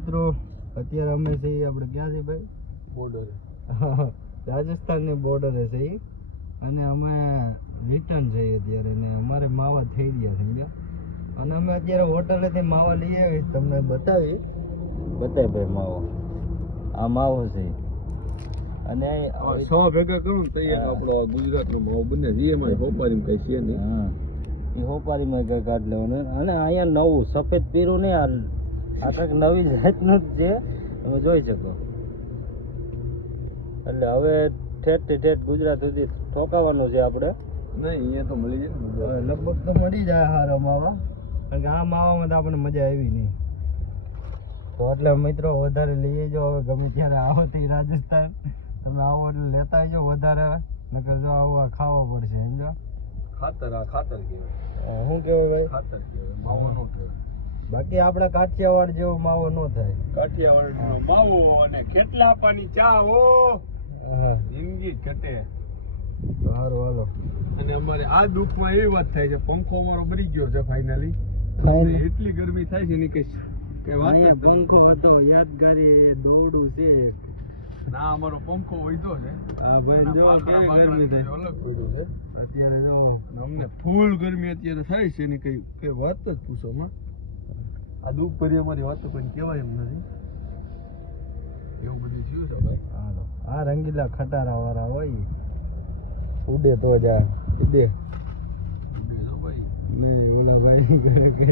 મિત્રો અત્યારે અમે છીએ આપણે ક્યાં છે ભાઈ? બોર્ડર. રાજસ્થાનની બોર્ડરે છે અને અમે રિટર્ન જઈએ અત્યારે ને અમારે માવા થઈ ગયા સમજ્યા. અને અમે અત્યારે હોટલેથી માવા લઈ આવી તમને બતાવી ભાઈ માવો. આ માવો છે અને સો ભેગા કરું ને તૈયાર આપણો ગુજરાતનો માવો બને છે. એમાં હોપારીમાં કઈ છે નહીં. હા એ હોપારીમાં કઈ કાઢ લેવાનું. અને અહીંયા નવું સફેદ પીરું નહીં, આ કંઈક નવી જાતનું જ છે, તમે જોઈ શકો. એટલે હવે ઠેઠ ગુજરાત સુધી ઠોકાવાનું છે આપણે. નહીં અહીંયા તો મળી જાય ને. લગભગ તો મળી જાય હારો માવા, કારણ કે આ માવામાં તો આપણને મજા આવી નહીં. તો એટલે મિત્રો વધારે લઈએ જો. હવે ગમે ત્યારે આવો તે રાજસ્થાન તમે આવો એટલે લેતા આવજો વધારે, નકર જો આવું આ ખાવા પડશે સમજો. ખાતર કહેવાય. શું કહેવાય ભાઈ? ખાતર કહેવાય, માવો નો કહેવાય. બાકી આપણા કાઠિયાવાડ જેવો માવો ન થાય. કાઠિયાવાડનો માવો અને કેટલા પાણી ચા હો જિંદગી ઘટે. સારું હાલો. અને અમારે આ દુઃખમાં એવી વાત થાય છે, પંખો અમારો બળી ગયો છે ફાઇનલી. એટલી ગરમી થાય છે ને કઈ વાત જ નથી. પંખો હતો યાદગારી દોરડું છે. ના અમારો પંખો વૈધો છે. હા ભાઈ જો કેવી ગરમી થાય અલગ વૈધો છે અત્યારે. જો અમને ફૂલ ગરમી અત્યારે થાય છે ને કઈ વાત જ પૂછો માં. આ દુઃખ ભરી અમારી વાતો કોઈ કહેવાય એમ નથી. એવું બધું થયું છે ભાઈ. હાલો આ રંગીલા ખટારા વાળા હોય ઉડે તો જ આ ઉડે ભાઈ નહીં ઓલા ભાઈ ઘરે કે